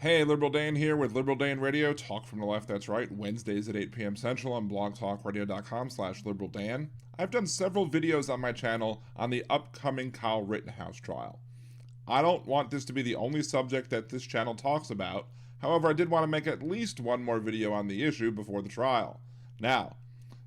Hey, Liberal Dan here with Liberal Dan Radio, talk from the left, that's right, Wednesdays at 8 p.m. Central on blogtalkradio.com/liberaldan. I've done several videos on my channel on the upcoming Kyle Rittenhouse trial. I don't want this to be the only subject that this channel talks about. However, I did want to make at least one more video on the issue before the trial. Now,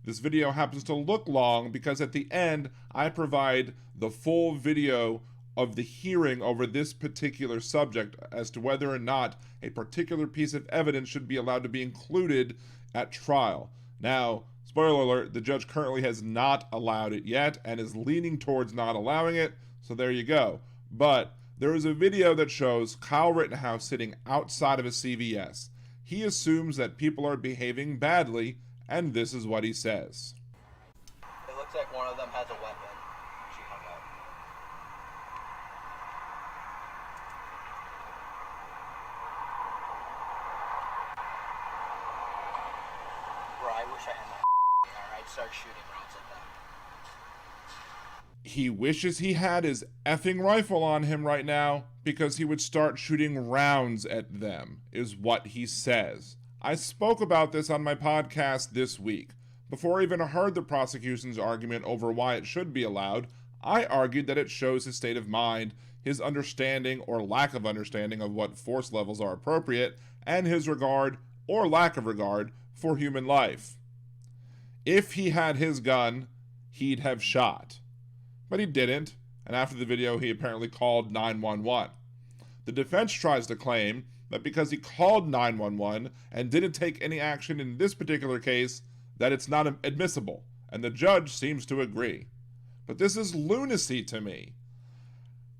this video happens to look long because at the end, I provide the full video of the hearing over this particular subject as to whether or not a particular piece of evidence should be allowed to be included at trial. Now, spoiler alert, the judge currently has not allowed it yet and is leaning towards not allowing it, so there you go. But there is a video that shows Kyle Rittenhouse sitting outside of a CVS. He assumes that people are behaving badly, and this is what he says. It looks like one of them has a weapon. She hung up. Bro, I wish I had my or I'd start shooting rounds at them. He wishes he had his effing rifle on him right now because he would start shooting rounds at them, is what he says. I spoke about this on my podcast this week. Before I even heard the prosecution's argument over why it should be allowed, I argued that it shows his state of mind, his understanding or lack of understanding of what force levels are appropriate, and his regard or lack of regard for human life. If he had his gun, he'd have shot. But he didn't, and after the video he apparently called 911. The defense tries to claim that because he called 911 and didn't take any action in this particular case, that it's not admissible, and the judge seems to agree. But this is lunacy to me.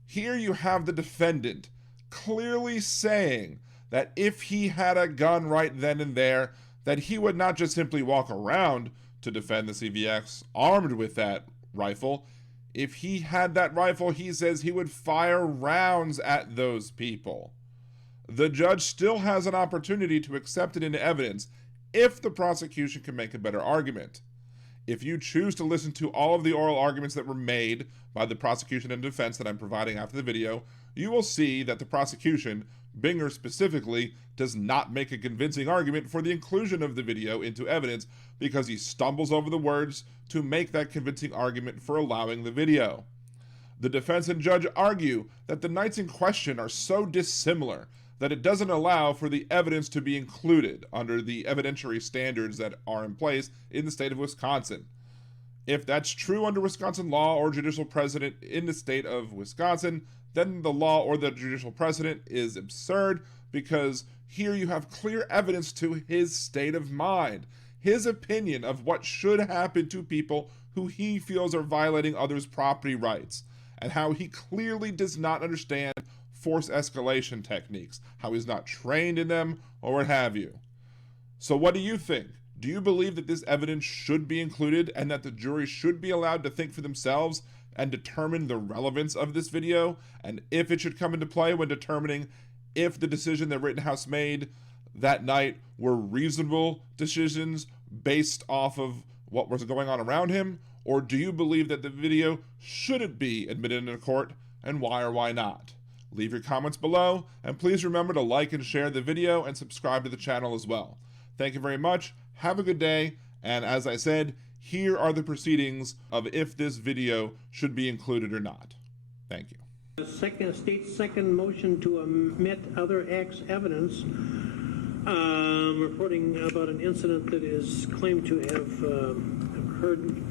Here you have the defendant clearly saying that if he had a gun right then and there, that he would not just simply walk around to defend the CVS armed with that rifle. If he had that rifle, he says he would fire rounds at those people. The judge still has an opportunity to accept it into evidence if the prosecution can make a better argument. If you choose to listen to all of the oral arguments that were made by the prosecution and defense that I'm providing after the video, you will see that the prosecution, Binger specifically, does not make a convincing argument for the inclusion of the video into evidence because he stumbles over the words to make that convincing argument for allowing the video. The defense and judge argue that the nights in question are so dissimilar that it doesn't allow for the evidence to be included under the evidentiary standards that are in place in the state of Wisconsin. If that's true under Wisconsin law or judicial precedent in the state of Wisconsin, then the law or the judicial precedent is absurd because here you have clear evidence to his state of mind, his opinion of what should happen to people who he feels are violating others' property rights, and how he clearly does not understand force escalation techniques, how he's not trained in them, or what have you. So what do you think? Do you believe that this evidence should be included and that the jury should be allowed to think for themselves and determine the relevance of this video, and if it should come into play when determining if the decision that Rittenhouse made that night were reasonable decisions based off of what was going on around him? Or do you believe that the video shouldn't be admitted in court, and why or why not? Leave your comments below, and please remember to like and share the video and subscribe to the channel as well. Thank you very much, have a good day, and as I said, here are the proceedings of if this video should be included or not. Thank you. The state's second motion to omit other acts evidence, reporting about an incident that is claimed to have occurred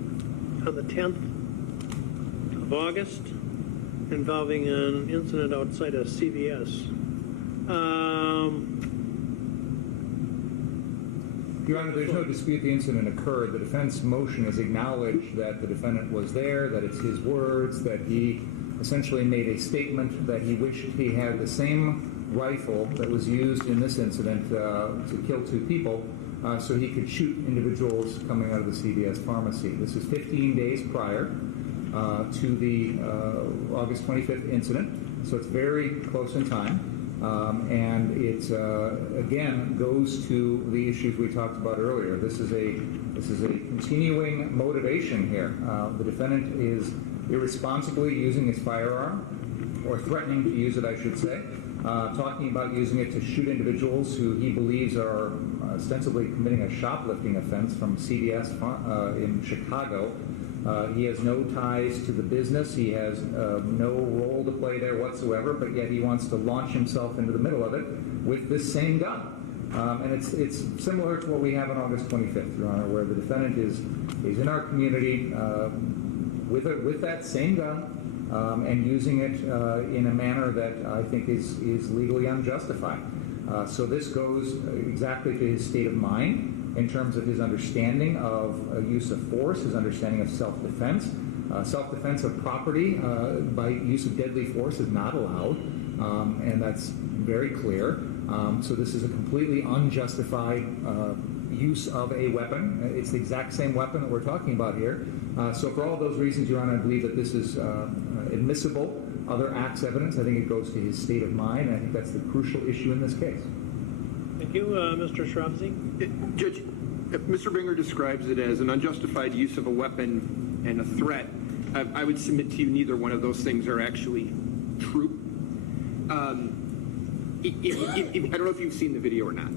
on the 10th of August involving an incident outside a CVS. Your Honor, there's no dispute the incident occurred. The defense motion has acknowledged that the defendant was there, that it's his words, that he essentially made a statement that he wished he had the same rifle that was used in this incident to kill two people so he could shoot individuals coming out of the CVS pharmacy. This is 15 days prior to the August 25th incident, so it's very close in time. And it again goes to the issues we talked about earlier. This is a continuing motivation here. The defendant is irresponsibly using his firearm, or threatening to use it, I should say, talking about using it to shoot individuals who he believes are ostensibly committing a shoplifting offense from CVS in Chicago. He has no ties to the business. He has no role to play there whatsoever, but yet he wants to launch himself into the middle of it with this same gun. And it's similar to what we have on August 25th, Your Honor, where the defendant is in our community with that same gun and using it in a manner that I think is legally unjustified. So this goes exactly to his state of mind in terms of his understanding of use of force, his understanding of self-defense. Self-defense of property by use of deadly force is not allowed, and that's very clear. So this is a completely unjustified use of a weapon. It's the exact same weapon that we're talking about here. So for all those reasons, Your Honor, I believe that this is admissible. Other acts evidence, I think it goes to his state of mind, and I think that's the crucial issue in this case. Thank you. Mr. Shropsy? Judge, Mr. Binger describes it as an unjustified use of a weapon and a threat. I would submit to you neither one of those things are actually true. I don't know if you've seen the video or not.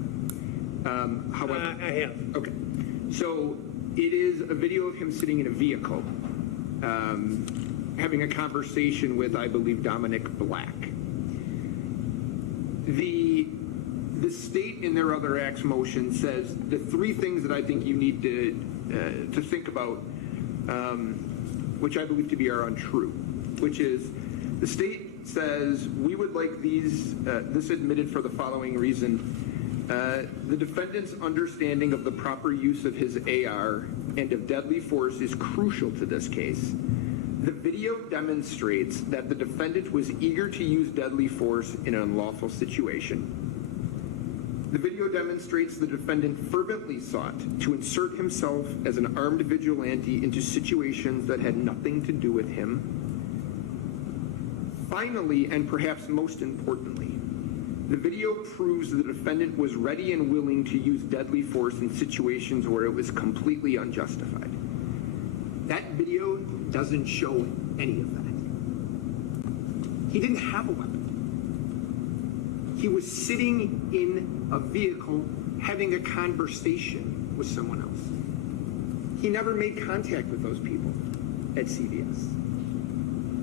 However, I have. Okay. So it is a video of him sitting in a vehicle, having a conversation with, I believe, Dominic Black. The state in their other acts motion says the three things that I think you need to think about, which I believe to be are untrue, which is the state says we would like this admitted for the following reason. The defendant's understanding of the proper use of his AR and of deadly force is crucial to this case. The video demonstrates that the defendant was eager to use deadly force in an unlawful situation. The video demonstrates the defendant fervently sought to insert himself as an armed vigilante into situations that had nothing to do with him. Finally, and perhaps most importantly, the video proves the defendant was ready and willing to use deadly force in situations where it was completely unjustified. That video doesn't show any of that. He didn't have a weapon. He was sitting in a vehicle having a conversation with someone else. He never made contact with those people at CVS.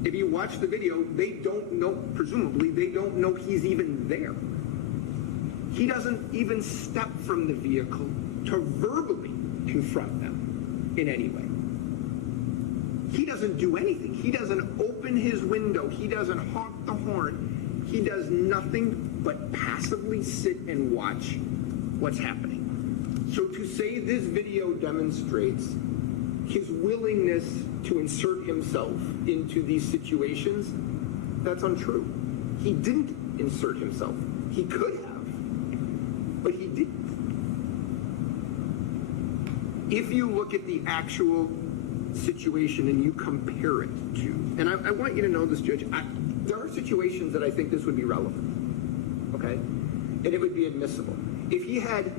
If you watch the video, they don't know, presumably, they don't know he's even there. He doesn't even step from the vehicle to verbally confront them in any way. He doesn't do anything. He doesn't open his window. He doesn't honk the horn. He does nothing but passively sit and watch what's happening. So to say this video demonstrates his willingness to insert himself into these situations, that's untrue. He didn't insert himself. He could have, but he didn't. If you look at the actual situation and you compare it to, and I want you to know this, Judge, there are situations that I think this would be relevant, okay? And it would be admissible. If he had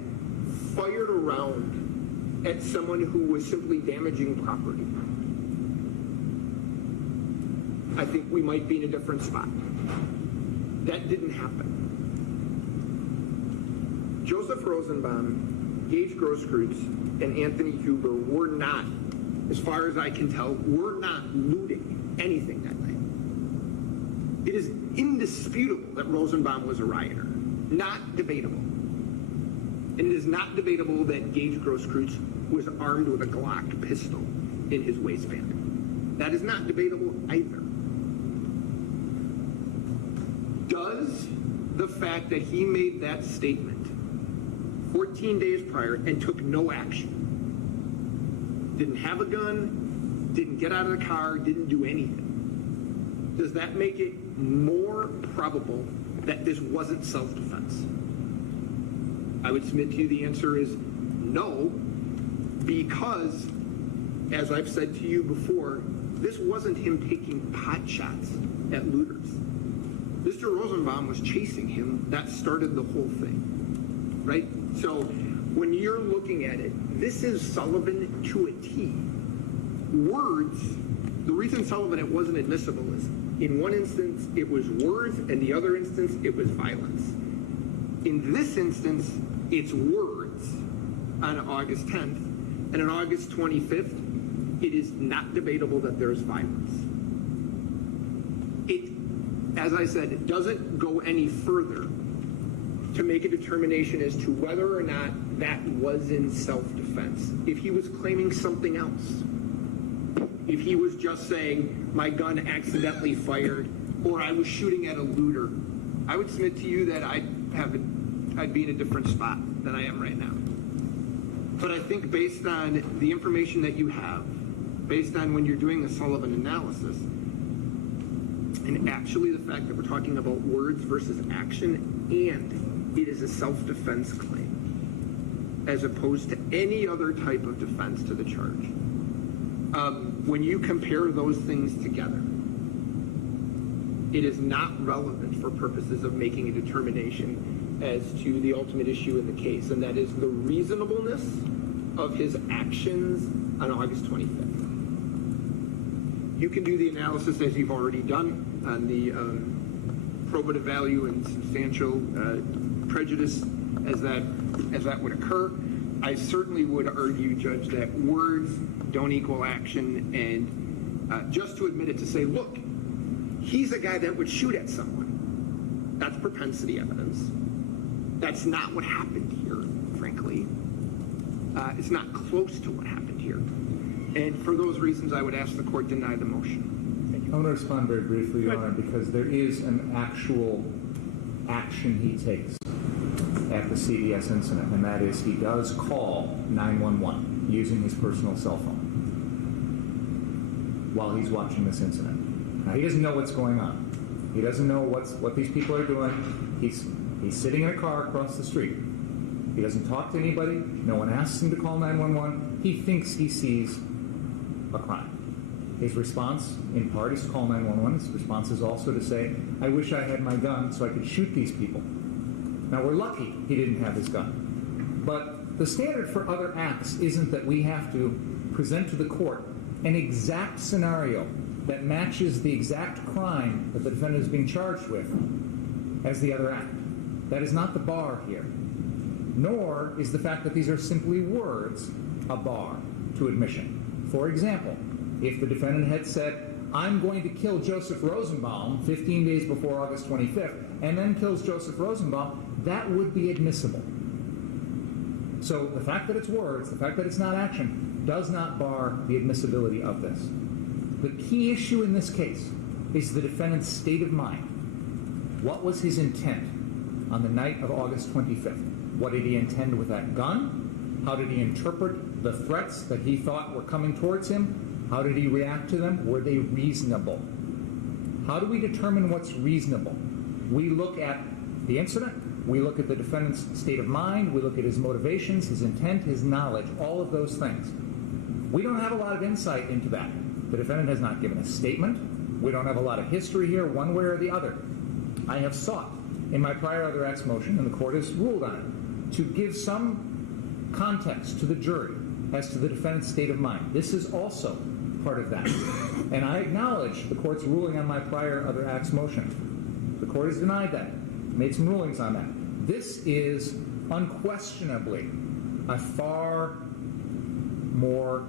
fired a round at someone who was simply damaging property, I think we might be in a different spot. That didn't happen. Joseph Rosenbaum, Gage Grosskreutz, and Anthony Huber were not, as far as I can tell, were not looting anything that night. It is indisputable that Rosenbaum was a rioter. Not debatable. And it is not debatable that Gage Grosskreutz was armed with a Glock pistol in his waistband. That is not debatable either. Does the fact that he made that statement 14 days prior and took no action, didn't have a gun, didn't get out of the car, didn't do anything, does that make it more probable that this wasn't self-defense? I would submit to you the answer is no, because, as I've said to you before, this wasn't him taking pot shots at looters. Mr. Rosenbaum was chasing him. That started the whole thing, right? So when you're looking at it, this is Sullivan to a T. Words The reason, Sullivan, it wasn't admissible is in one instance it was words, and the other instance it was violence. In this instance, it's words on August 10th, and on August 25th, it is not debatable that there's violence. It, as I said, it doesn't go any further to make a determination as to whether or not that was in self-defense. If he was claiming something else, if he was just saying, my gun accidentally fired, or I was shooting at a looter, I would submit to you that I'd be in a different spot than I am right now. But I think based on the information that you have, based on when you're doing the Sullivan analysis, and actually the fact that we're talking about words versus action, and it is a self-defense claim, as opposed to any other type of defense to the charge. When you compare those things together, it is not relevant for purposes of making a determination as to the ultimate issue in the case, and that is the reasonableness of his actions on August 25th. You can do the analysis as you've already done on the probative value and substantial prejudice as that would occur. I certainly would argue, Judge, that words don't equal action, and just to admit it, to say, look, he's a guy that would shoot at someone. That's propensity evidence. That's not what happened here, frankly. It's not close to what happened here. And for those reasons, I would ask the court deny the motion. I want to respond very briefly, Your Honor, because there is an actual action he takes at the CVS incident, and that is he does call 911 using his personal cell phone while he's watching this incident. Now, he doesn't know what's going on. He doesn't know what these people are doing. He's sitting in a car across the street. He doesn't talk to anybody. No one asks him to call 911. He thinks he sees a crime. His response, in part, is to call 911. His response is also to say, I wish I had my gun so I could shoot these people. Now, we're lucky he didn't have his gun. But the standard for other acts isn't that we have to present to the court an exact scenario that matches the exact crime that the defendant is being charged with as the other act. That is not the bar here. Nor is the fact that these are simply words a bar to admission. For example, if the defendant had said, I'm going to kill Joseph Rosenbaum 15 days before August 25th, and then kills Joseph Rosenbaum, that would be admissible. So the fact that it's words, the fact that it's not action, does not bar the admissibility of this. The key issue in this case is the defendant's state of mind. What was his intent on the night of August 25th? What did he intend with that gun? How did he interpret the threats that he thought were coming towards him? How did he react to them? Were they reasonable? How do we determine what's reasonable? We look at the incident, we look at the defendant's state of mind, we look at his motivations, his intent, his knowledge, all of those things. We don't have a lot of insight into that. The defendant has not given a statement. We don't have a lot of history here, one way or the other. I have sought in my prior other acts motion, and the court has ruled on it, to give some context to the jury as to the defendant's state of mind. This is also part of that. And I acknowledge the court's ruling on my prior other acts motion. The court has denied that, made some rulings on that. This is unquestionably a far more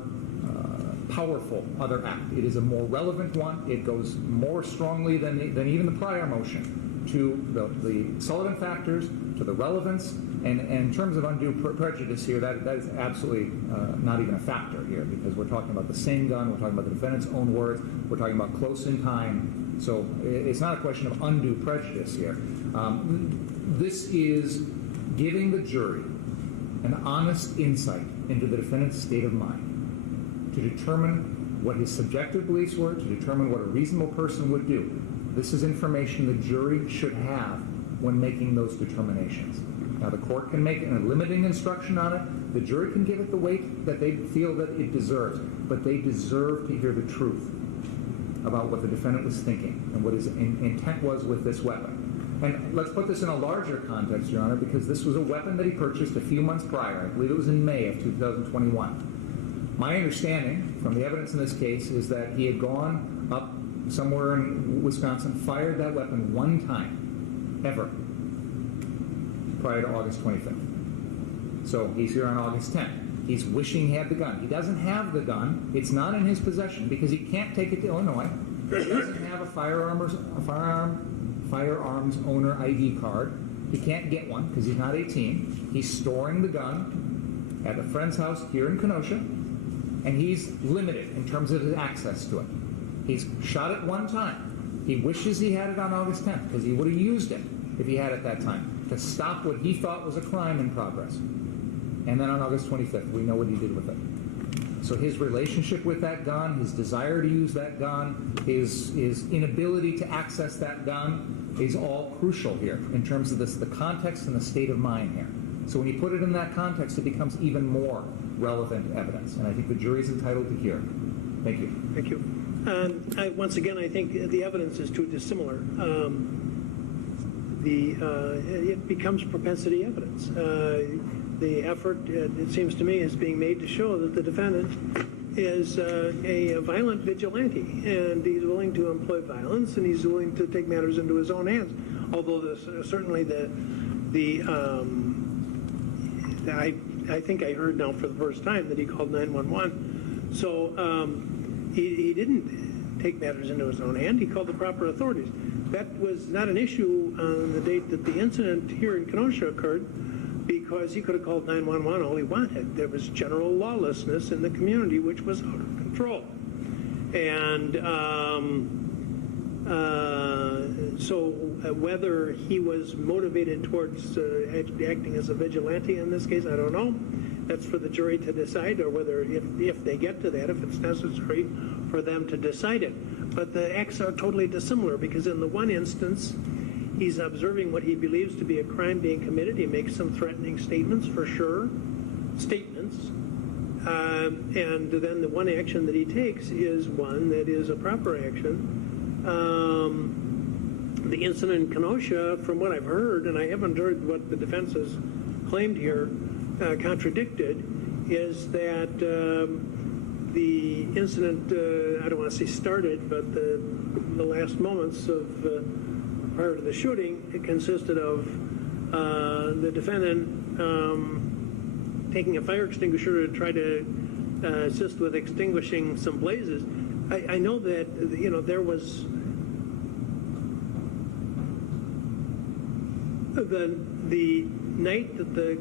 powerful other act. It is a more relevant one. It goes more strongly than even the prior motion to the Sullivan factors, to the relevance, and in terms of undue prejudice here, that is absolutely not even a factor here, because we're talking about the same gun, we're talking about the defendant's own words, we're talking about close in time, so it's not a question of undue prejudice here. This is giving the jury an honest insight into the defendant's state of mind to determine what his subjective beliefs were, to determine what a reasonable person would do. This is information the jury should have when making those determinations. Now, the court can make a limiting instruction on it. The jury can give it the weight that they feel that it deserves, but they deserve to hear the truth about what the defendant was thinking and what his intent was with this weapon. And let's put this in a larger context, Your Honor, because this was a weapon that he purchased a few months prior. I believe it was in May of 2021. My understanding from the evidence in this case is that he had gone up somewhere in Wisconsin, fired that weapon one time, ever, prior to August 25th. So he's here on August 10th. He's wishing he had the gun. He doesn't have the gun. It's not in his possession because he can't take it to Illinois. He doesn't have a firearms owner ID card. He can't get one because he's not 18. He's storing the gun at a friend's house here in Kenosha, and he's limited in terms of his access to it. He's shot it one time. He wishes he had it on August 10th because he would have used it if he had it that time to stop what he thought was a crime in progress. And then on August 25th, we know what he did with it. So his relationship with that gun, his desire to use that gun, his inability to access that gun is all crucial here in terms of the context and the state of mind here. So when you put it in that context, it becomes even more relevant evidence. And I think the jury's entitled to hear. Thank you. Thank you. Once again, I think the evidence is too dissimilar. It becomes propensity evidence. The effort, it seems to me, is being made to show that the defendant is a violent vigilante, and he's willing to employ violence, and he's willing to take matters into his own hands. Although certainly I think I heard now for the first time that he called 911. So he didn't take matters into his own hand. He called the proper authorities. That was not an issue on the date that the incident here in Kenosha occurred, because he could have called 911 all he wanted. There was general lawlessness in the community, which was out of control. And so whether he was motivated towards acting as a vigilante in this case, I don't know. That's for the jury to decide, or whether, if they get to that, if it's necessary for them to decide it. But the acts are totally dissimilar, because in the one instance, he's observing what he believes to be a crime being committed. He makes some threatening statements, for sure, and then the one action that he takes is one that is a proper action. The incident in Kenosha, from what I've heard, and I haven't heard what the defense has claimed here, contradicted, is that the incident, I don't want to say started, but the last moments of prior to the shooting, it consisted of the defendant taking a fire extinguisher to try to assist with extinguishing some blazes. I know that, there was the night that the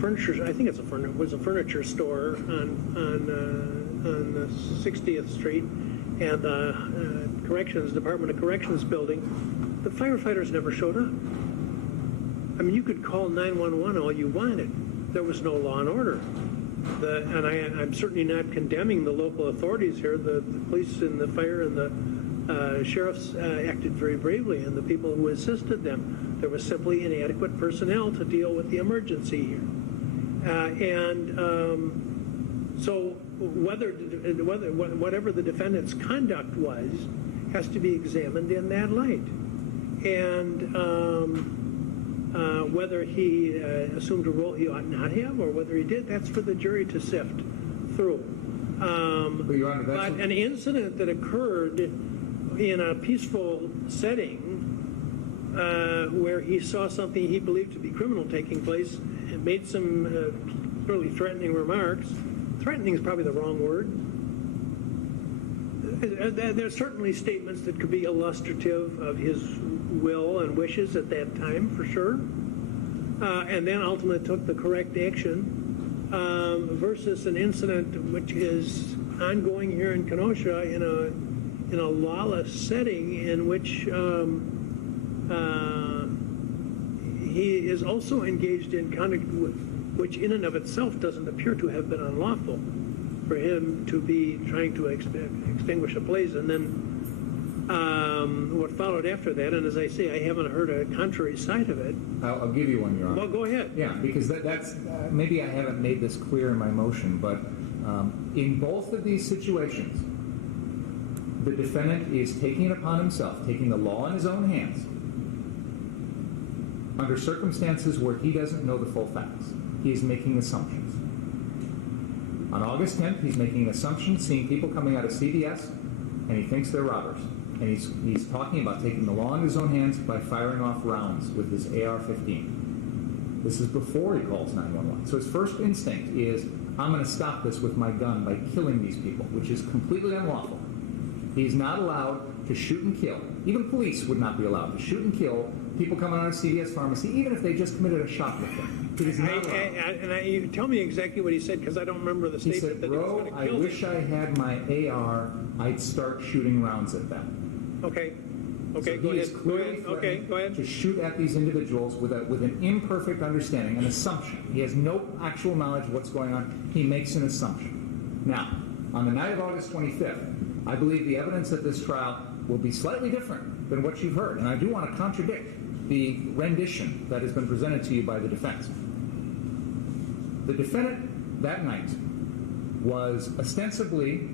furniture, I think it was a furniture store on 60th Street and the Department of Corrections building, the firefighters never showed up. I mean, you could call 911 all you wanted. There was no law and order. And I'm certainly not condemning the local authorities here. The police and the fire and the sheriffs acted very bravely, and the people who assisted them. There was simply inadequate personnel to deal with the emergency here. So whatever the defendant's conduct was has to be examined in that light. And whether he assumed a role he ought not have, or whether he did, that's for the jury to sift through. But an incident that occurred in a peaceful setting where he saw something he believed to be criminal taking place and made some really threatening remarks. Threatening is probably the wrong word. There's certainly statements that could be illustrative of his will and wishes at that time, for sure. And then ultimately took the correct action versus an incident which is ongoing here in Kenosha in a lawless setting in which he is also engaged in conduct which in and of itself doesn't appear to have been unlawful, for him to be trying to extinguish a blaze. And then what followed after that, and as I say, I haven't heard a contrary side of it. I'll give you one, Your Honor. Well, go ahead. Yeah, because that's maybe I haven't made this clear in my motion, but in both of these situations, the defendant is taking it upon himself, taking the law in his own hands, under circumstances where he doesn't know the full facts. He is making assumptions. On August 10th, he's making an assumption, seeing people coming out of CVS, and he thinks they're robbers. And he's talking about taking the law in his own hands by firing off rounds with his AR-15. This is before he calls 911. So his first instinct is, I'm going to stop this with my gun by killing these people, which is completely unlawful. He's not allowed to shoot and kill. Even police would not be allowed to shoot and kill people coming out of CVS pharmacy, even if they just committed a shoplifting. It is not allowed. You tell me exactly what he said, because I don't remember the statement. He said, that he was going to bro, I kill wish them. I had my AR, I'd start shooting rounds at them. Okay, So go he is ahead. clearly Okay, go ahead. to shoot at these individuals with an imperfect understanding, an assumption. He has no actual knowledge of what's going on. He makes an assumption. Now, on the night of August 25th, I believe the evidence at this trial will be slightly different than what you've heard. And I do want to contradict the rendition that has been presented to you by the defense. The defendant that night was ostensibly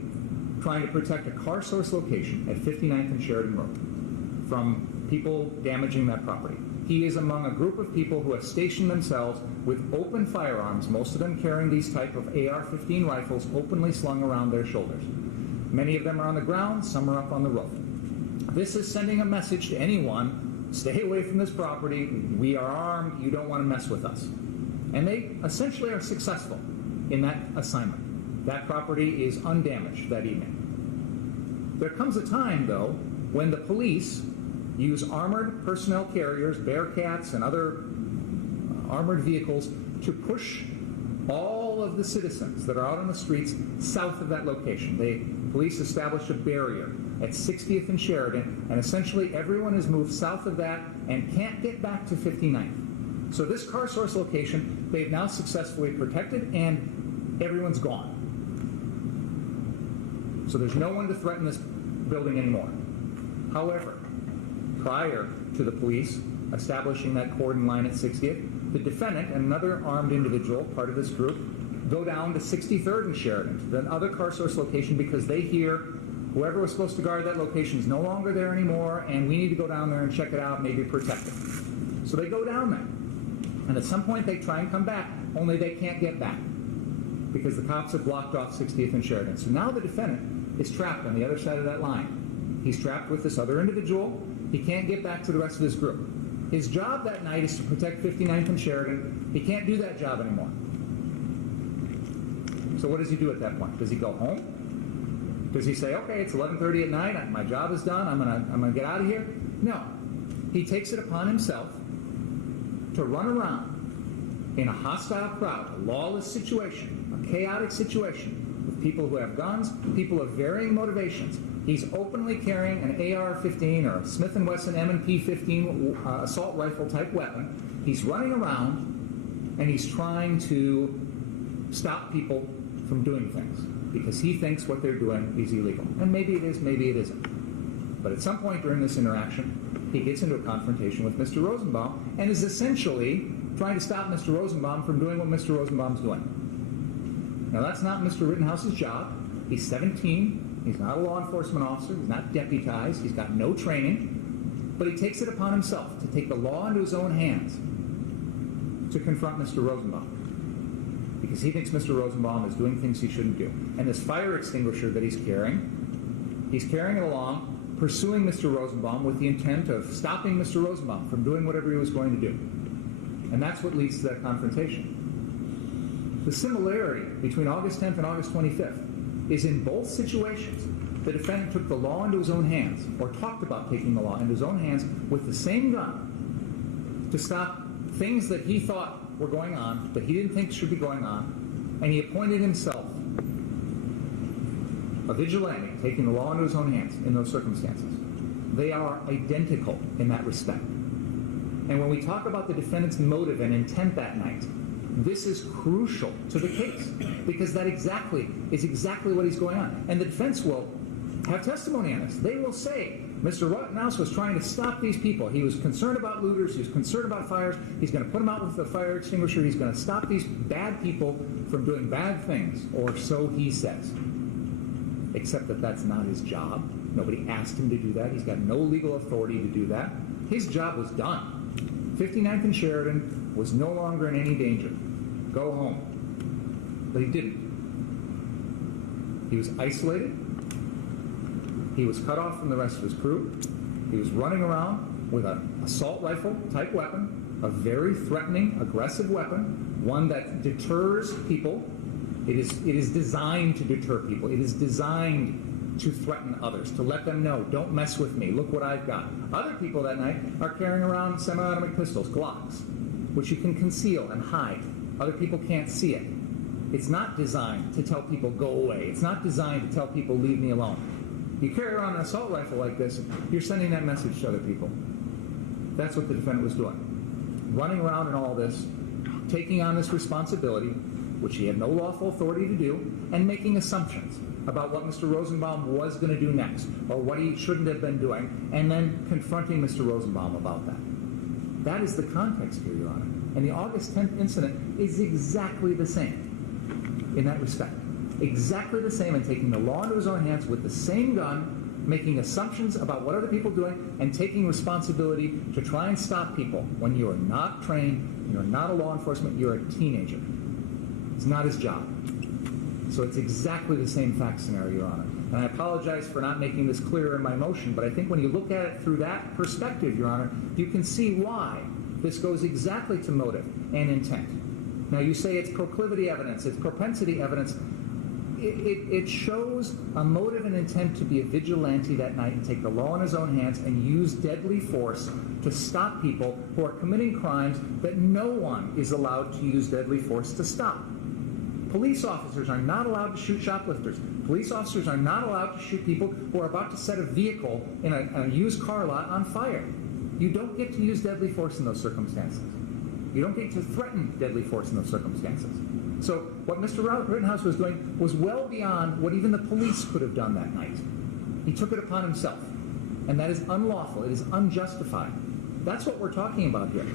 trying to protect a car source location at 59th and Sheridan Road from people damaging that property. He is among a group of people who have stationed themselves with open firearms, most of them carrying these type of AR-15 rifles openly slung around their shoulders. Many of them are on the ground, some are up on the roof. This is sending a message to anyone, stay away from this property, we are armed, you don't want to mess with us. And they essentially are successful in that assignment. That property is undamaged that evening. There comes a time, though, when the police use armored personnel carriers, Bearcats, and other armored vehicles to push all of the citizens that are out on the streets south of that location. Police established a barrier at 60th and Sheridan, and essentially everyone is moved south of that and can't get back to 59th. So this car source location, they've now successfully protected, and everyone's gone. So there's no one to threaten this building anymore. However, prior to the police establishing that cordon line at 60th, the defendant and another armed individual, part of this group, go down to 63rd and Sheridan, the other car source location, because they hear whoever was supposed to guard that location is no longer there anymore, and we need to go down there and check it out, maybe protect it. So they go down there. And at some point they try and come back, only they can't get back because the cops have blocked off 60th and Sheridan. So now the defendant is trapped on the other side of that line. He's trapped with this other individual. He can't get back to the rest of his group. His job that night is to protect 59th and Sheridan. He can't do that job anymore. So what does he do at that point? Does he go home? Does he say, okay, it's 11:30 at night, my job is done, I'm gonna get out of here? No. He takes it upon himself to run around in a hostile crowd, a lawless situation, a chaotic situation, with people who have guns, people of varying motivations. He's openly carrying an AR-15 or a Smith & Wesson M&P 15 assault rifle type weapon. He's running around and he's trying to stop people from doing things because he thinks what they're doing is illegal. And maybe it is, maybe it isn't. But at some point during this interaction, he gets into a confrontation with Mr. Rosenbaum and is essentially trying to stop Mr. Rosenbaum from doing what Mr. Rosenbaum's doing. Now, that's not Mr. Rittenhouse's job. He's 17. He's not a law enforcement officer. He's not deputized. He's got no training. But he takes it upon himself to take the law into his own hands to confront Mr. Rosenbaum because he thinks Mr. Rosenbaum is doing things he shouldn't do. And this fire extinguisher that he's carrying it along, pursuing Mr. Rosenbaum with the intent of stopping Mr. Rosenbaum from doing whatever he was going to do. And that's what leads to that confrontation. The similarity between August 10th and August 25th is in both situations, the defendant took the law into his own hands, or talked about taking the law into his own hands with the same gun to stop things that he thought were going on, that he didn't think should be going on, and he appointed himself a vigilante, taking the law into his own hands in those circumstances. They are identical in that respect. And when we talk about the defendant's motive and intent that night, this is crucial to the case because that is exactly what he's going on. And the defense will have testimony on this. They will say, Mr. Rittenhouse was trying to stop these people. He was concerned about looters. He was concerned about fires. He's going to put them out with the fire extinguisher. He's going to stop these bad people from doing bad things, or so he says. Except that that's not his job. Nobody asked him to do that. He's got no legal authority to do that. His job was done. 59th and Sheridan was no longer in any danger. Go home. But he didn't. He was isolated. He was cut off from the rest of his crew. He was running around with an assault rifle type weapon, a very threatening, aggressive weapon, one that deters people. It is designed to deter people. It is designed to threaten others, to let them know, don't mess with me, look what I've got. Other people that night are carrying around semi-automatic pistols, Glocks, which you can conceal and hide. Other people can't see it. It's not designed to tell people, go away. It's not designed to tell people, leave me alone. You carry around an assault rifle like this, you're sending that message to other people. That's what the defendant was doing. Running around in all this, taking on this responsibility, which he had no lawful authority to do, and making assumptions about what Mr. Rosenbaum was going to do next, or what he shouldn't have been doing, and then confronting Mr. Rosenbaum about that. That is the context here, Your Honor. And the August 10th incident is exactly the same in that respect. Exactly the same in taking the law into his own hands with the same gun, making assumptions about what other people are doing, and taking responsibility to try and stop people when you are not trained, you're not a law enforcement, you're a teenager. It's not his job. So it's exactly the same fact scenario, Your Honor. And I apologize for not making this clearer in my motion, but I think when you look at it through that perspective, Your Honor, you can see why this goes exactly to motive and intent. Now, you say it's proclivity evidence, it's propensity evidence. It shows a motive and intent to be a vigilante that night and take the law in his own hands and use deadly force to stop people who are committing crimes that no one is allowed to use deadly force to stop. Police officers are not allowed to shoot shoplifters. Police officers are not allowed to shoot people who are about to set a vehicle in a used car lot on fire. You don't get to use deadly force in those circumstances. You don't get to threaten deadly force in those circumstances. So what Mr. Rittenhouse was doing was well beyond what even the police could have done that night. He took it upon himself. And that is unlawful. It is unjustified. That's what we're talking about here.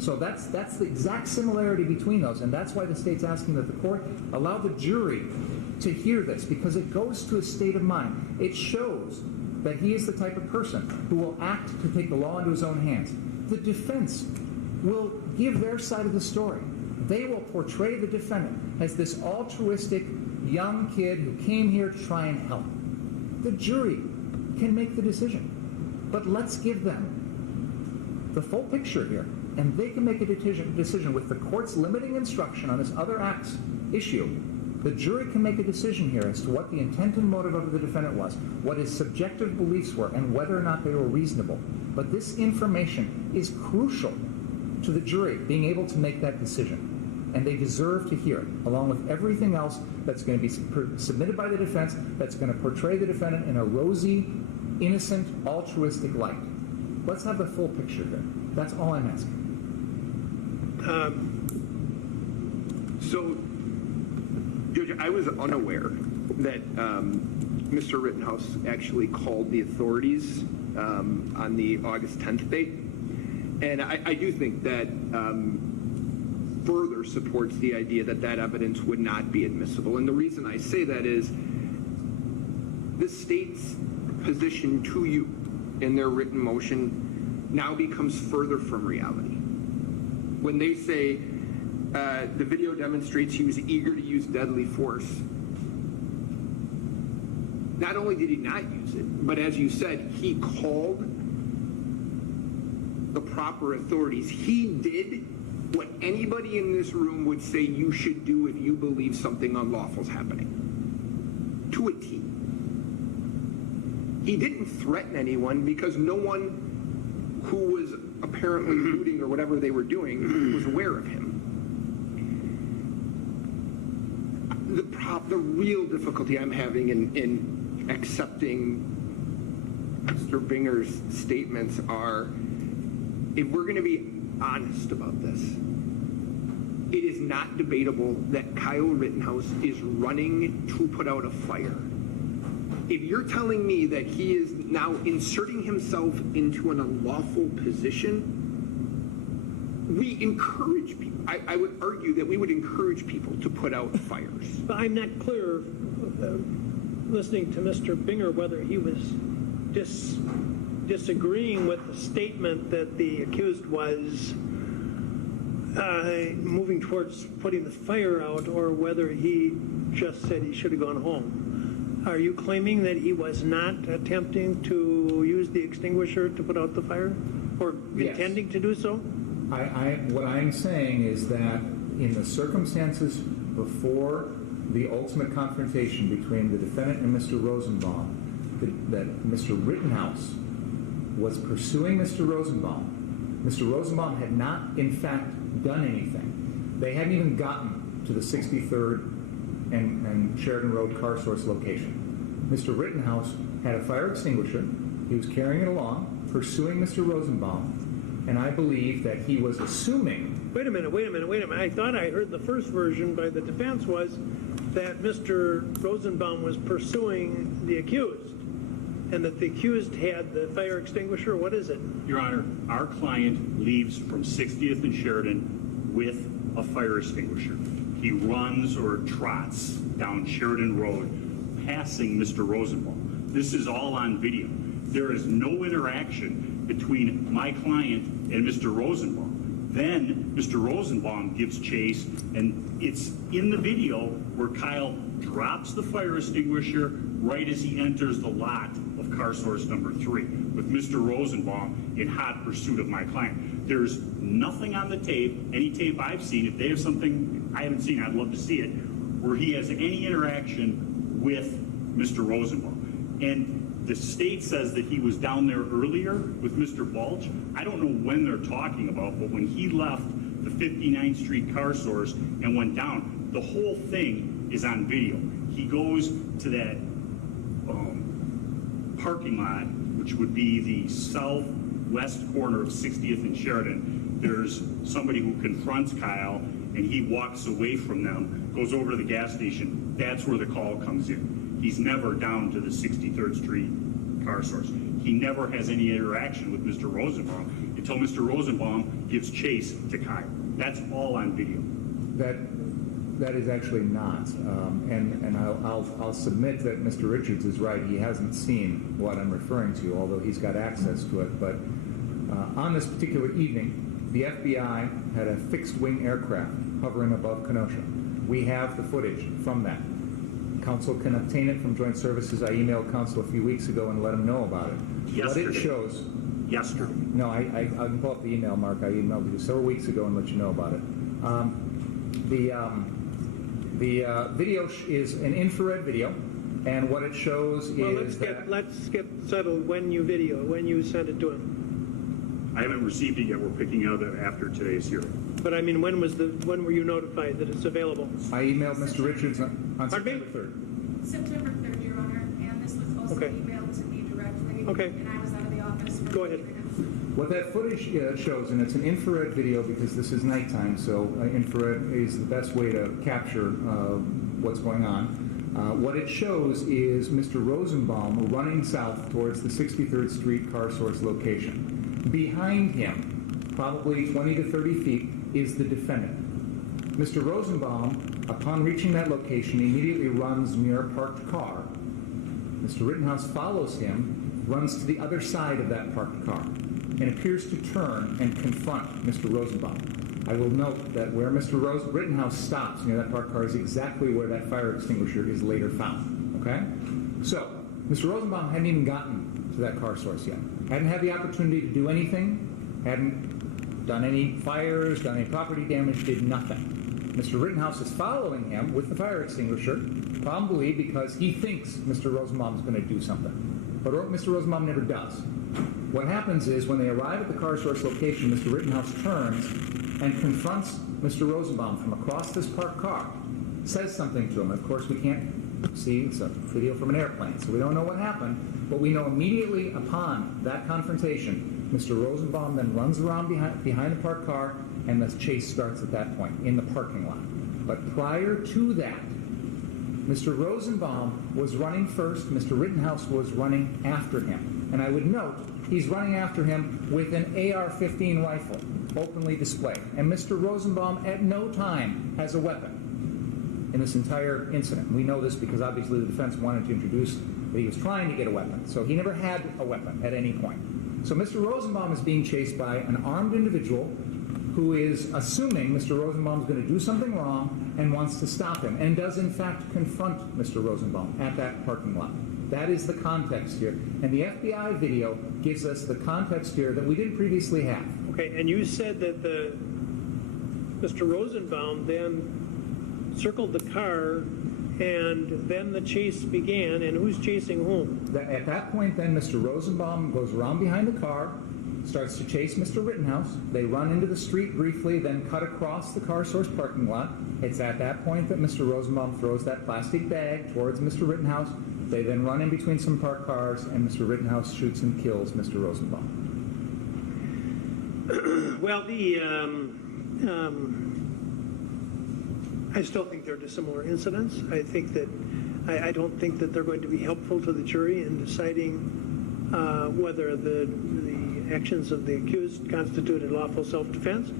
So that's the exact similarity between those, and that's why the state's asking that the court allow the jury to hear this, because it goes to a state of mind. It shows that he is the type of person who will act to take the law into his own hands. The defense will give their side of the story. They will portray the defendant as this altruistic young kid who came here to try and help. The jury can make the decision, but let's give them the full picture here. And they can make a decision with the court's limiting instruction on this other acts issue. The jury can make a decision here as to what the intent and motive of the defendant was, what his subjective beliefs were, and whether or not they were reasonable. But this information is crucial to the jury being able to make that decision. And they deserve to hear it, along with everything else that's going to be submitted by the defense that's going to portray the defendant in a rosy, innocent, altruistic light. Let's have the full picture here. That's all I'm asking. So, Judge, I was unaware that Mr. Rittenhouse actually called the authorities on the August 10th date. And I do think that further supports the idea that that evidence would not be admissible. And the reason I say that is the state's position to you in their written motion now becomes further from reality. When they say the video demonstrates he was eager to use deadly force, not only did he not use it, but as you said, he called the proper authorities. He did what anybody in this room would say you should do if you believe something unlawful is happening. To a T. He didn't threaten anyone because no one who was apparently looting or whatever they were doing was aware of him. The real difficulty I'm having in accepting Mr. Binger's statements are, if we're going to be honest about this, it is not debatable that Kyle Rittenhouse is running to put out a fire. If you're telling me that he is now inserting himself into an unlawful position, we encourage people. I would argue that we would encourage people to put out fires. But I'm not clear, listening to Mr. Binger, whether he was disagreeing with the statement that the accused was moving towards putting the fire out, or whether he just said he should have gone home. Are you claiming that he was not attempting to use the extinguisher to put out the fire, or Yes. intending to do so? What I'm saying is that in the circumstances before the ultimate confrontation between the defendant and Mr. Rosenbaum, that Mr. Rittenhouse was pursuing Mr. Rosenbaum. Mr. Rosenbaum had not, in fact, done anything. They hadn't even gotten to the 63rd and Sheridan Road car source location. Mr. Rittenhouse had a fire extinguisher. He was carrying it along, pursuing Mr. Rosenbaum, and I believe that he was assuming. Wait a minute. I thought I heard the first version by the defense was that Mr. Rosenbaum was pursuing the accused, and that the accused had the fire extinguisher. What is it? Your Honor, our client leaves from 60th and Sheridan with a fire extinguisher. He runs or trots down Sheridan Road, passing Mr. Rosenbaum. This is all on video. There is no interaction between my client and Mr. Rosenbaum. Then Mr. Rosenbaum gives chase, and it's in the video where Kyle drops the fire extinguisher right as he enters the lot of car source number 3, with Mr. Rosenbaum in hot pursuit of my client. There's nothing on the tape, any tape I've seen. If they have something I haven't seen, I'd love to see it, where he has any interaction with Mr. Rosenbaum. And the state says that he was down there earlier with Mr. Balch. I don't know when they're talking about, but when he left the 59th Street car source and went down, the whole thing is on video. He goes to that parking lot, which would be the southwest corner of 60th and Sheridan. There's somebody who confronts Kyle, and he walks away from them, goes over to the gas station. That's where the call comes in. He's never down to the 63rd Street car source. He never has any interaction with Mr. Rosenbaum until Mr. Rosenbaum gives chase to Kyle. That's all on video. That is actually not, and I'll submit that Mr. Richards is right. He hasn't seen what I'm referring to, although he's got access to it. But on this particular evening, the FBI had a fixed-wing aircraft hovering above Kenosha. We have the footage from that. Counsel can obtain it from Joint Services. I emailed Counsel a few weeks ago and let him know about it. Yesterday. What it shows. Yesterday. No, I can pull up the email, Mark. I emailed you several weeks ago and let you know about it. The video is an infrared video, and what it shows is let's get settled when you sent it to him. I haven't received it yet. We're picking it up after today's hearing. But I mean, when were you notified that it's available? I emailed Mr. Richards on Pardon me? September 3rd. September 3rd, Your Honor, and this was also Okay. emailed to me directly. Okay. And I was out of the office. For Go ahead. What that footage shows, and it's an infrared video because this is nighttime, so infrared is the best way to capture what's going on. What it shows is Mr. Rosenbaum running south towards the 63rd Street car source location. Behind him, probably 20 to 30 feet, is the defendant. Mr. Rosenbaum, upon reaching that location, immediately runs near a parked car. Mr. Rittenhouse follows him, runs to the other side of that parked car, and appears to turn and confront Mr. Rosenbaum. I will note that where Mr. Rittenhouse stops near that parked car is exactly where that fire extinguisher is later found. Okay? So, Mr. Rosenbaum hadn't even gotten to that car source yet. Hadn't had the opportunity to do anything, hadn't done any fires, done any property damage, did nothing. Mr. Rittenhouse is following him with the fire extinguisher, probably because he thinks Mr. Rosenbaum is going to do something. But Mr. Rosenbaum never does. What happens is when they arrive at the car source location, Mr. Rittenhouse turns and confronts Mr. Rosenbaum from across this parked car, says something to him. Of course, we can't see, it's a video from an airplane, so we don't know what happened, but we know immediately upon that confrontation, Mr. Rosenbaum then runs around behind the parked car, and the chase starts at that point in the parking lot. But prior to that, Mr. Rosenbaum was running first, Mr. Rittenhouse was running after him. And I would note, he's running after him with an AR-15 rifle, openly displayed. And Mr. Rosenbaum at no time has a weapon in this entire incident. We know this because obviously the defense wanted to introduce that he was trying to get a weapon. So he never had a weapon at any point. So Mr. Rosenbaum is being chased by an armed individual who is assuming Mr. Rosenbaum's going to do something wrong and wants to stop him, and does in fact confront Mr. Rosenbaum at that parking lot. That is the context here. And the FBI video gives us the context here that we didn't previously have. Okay, and you said that Mr. Rosenbaum then circled the car, and then the chase began, and who's chasing whom? At that point, then, Mr. Rosenbaum goes around behind the car, starts to chase Mr. Rittenhouse. They run into the street briefly, then cut across the car source parking lot. It's at that point that Mr. Rosenbaum throws that plastic bag towards Mr. Rittenhouse. They then run in between some parked cars, and Mr. Rittenhouse shoots and kills Mr. Rosenbaum. Well, I still think they're dissimilar incidents. I think that I don't think that they're going to be helpful to the jury in deciding whether the actions of the accused constituted lawful self-defense.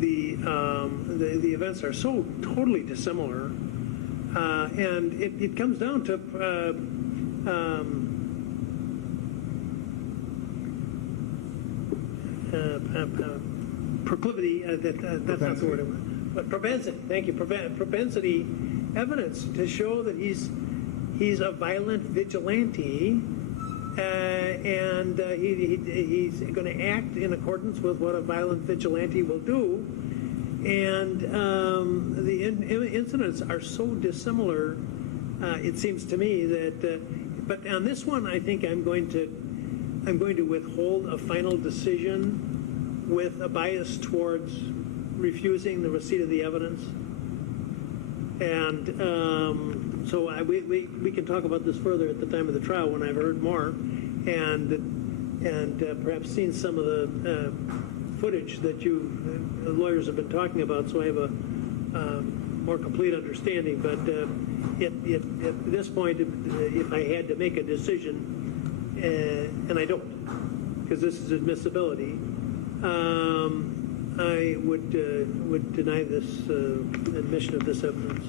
The events are so totally dissimilar, and it comes down to proclivity. That's not the word I want. But propensity. Thank you. Propensity evidence to show that he's a violent vigilante, and he's going to act in accordance with what a violent vigilante will do. And the incidents are so dissimilar. It seems to me that, but on this one, I think I'm going to withhold a final decision with a bias towards refusing the receipt of the evidence. And so we can talk about this further at the time of the trial when I've heard more, and perhaps seen some of the footage that you lawyers have been talking about, so I have a more complete understanding. But at this point, if I had to make a decision, and I don't, because this is admissibility, I would deny this admission of this evidence.